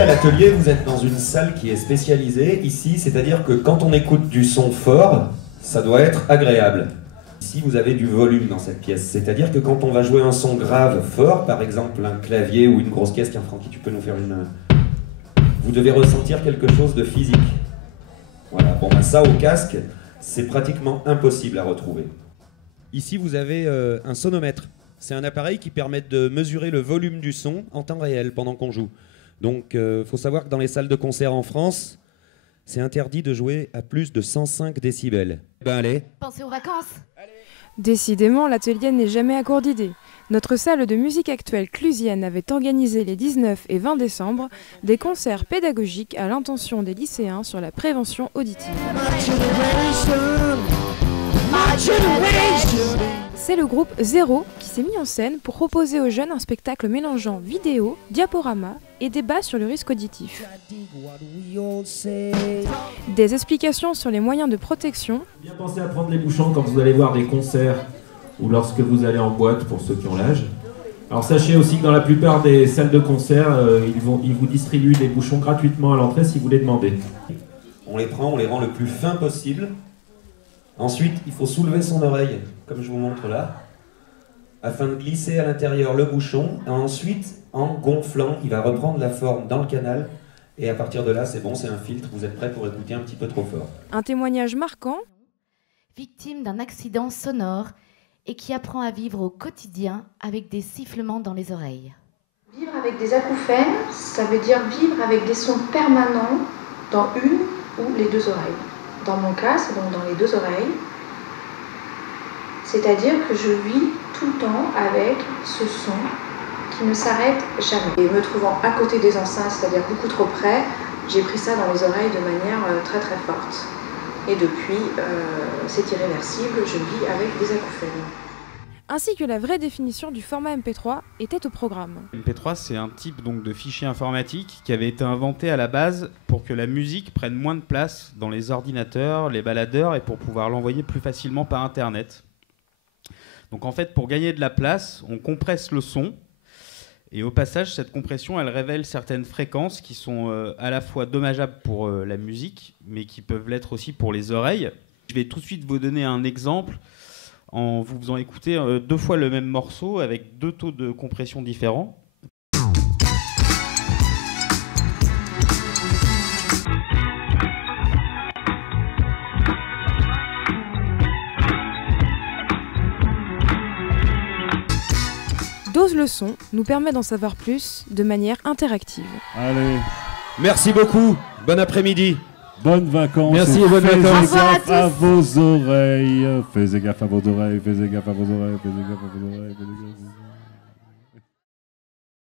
Ici, à l'atelier, vous êtes dans une salle qui est spécialisée. Ici, c'est-à-dire que quand on écoute du son fort, ça doit être agréable. Ici, vous avez du volume dans cette pièce. C'est-à-dire que quand on va jouer un son grave fort, par exemple un clavier ou une grosse caisse, tiens Francky, tu peux nous faire une... Vous devez ressentir quelque chose de physique. Voilà, bon ben ça au casque, c'est pratiquement impossible à retrouver. Ici, vous avez un sonomètre. C'est un appareil qui permet de mesurer le volume du son en temps réel pendant qu'on joue. Donc, faut savoir que dans les salles de concert en France, c'est interdit de jouer à plus de 105 décibels. Ben allez. Pensez aux vacances. Décidément, l'atelier n'est jamais à court d'idées. Notre salle de musique actuelle clusienne avait organisé les 19 et 20 décembre des concerts pédagogiques à l'intention des lycéens sur la prévention auditive. C'est le groupe Zéro qui s'est mis en scène pour proposer aux jeunes un spectacle mélangeant vidéo, diaporama et débat sur le risque auditif. Des explications sur les moyens de protection. Bien penser à prendre les bouchons quand vous allez voir des concerts ou lorsque vous allez en boîte pour ceux qui ont l'âge. Alors sachez aussi que dans la plupart des salles de concert, ils vous distribuent des bouchons gratuitement à l'entrée si vous les demandez. On les prend, on les rend le plus fin possible. Ensuite, il faut soulever son oreille, comme je vous montre là, afin de glisser à l'intérieur le bouchon. Et ensuite, en gonflant, il va reprendre la forme dans le canal. Et à partir de là, c'est bon, c'est un filtre. Vous êtes prêts pour écouter un petit peu trop fort. Un témoignage marquant. Victime d'un accident sonore et qui apprend à vivre au quotidien avec des sifflements dans les oreilles. Vivre avec des acouphènes, ça veut dire vivre avec des sons permanents dans une ou les deux oreilles. Dans mon cas, c'est donc dans les deux oreilles. C'est-à-dire que je vis tout le temps avec ce son qui ne s'arrête jamais. Et me trouvant à côté des enceintes, c'est-à-dire beaucoup trop près, j'ai pris ça dans les oreilles de manière très très forte. Et depuis, c'est irréversible, je vis avec des acouphènes. Ainsi que la vraie définition du format MP3 était au programme. MP3, c'est un type donc de fichier informatique qui avait été inventé à la base pour que la musique prenne moins de place dans les ordinateurs, les baladeurs et pour pouvoir l'envoyer plus facilement par Internet. Donc en fait, pour gagner de la place, on compresse le son et au passage, cette compression, elle révèle certaines fréquences qui sont à la fois dommageables pour la musique, mais qui peuvent l'être aussi pour les oreilles. Je vais tout de suite vous donner un exemple en vous faisant écouter 2 fois le même morceau avec 2 taux de compression différents. Dose le son nous permet d'en savoir plus de manière interactive. Allez. Merci beaucoup. Bon après-midi. Bonnes vacances. Merci et bonnes vacances. Faites gaffe à vos oreilles. Faites gaffe à vos oreilles. Faites gaffe à vos oreilles. Faites gaffe à vos oreilles. Faites gaffe à vos oreilles.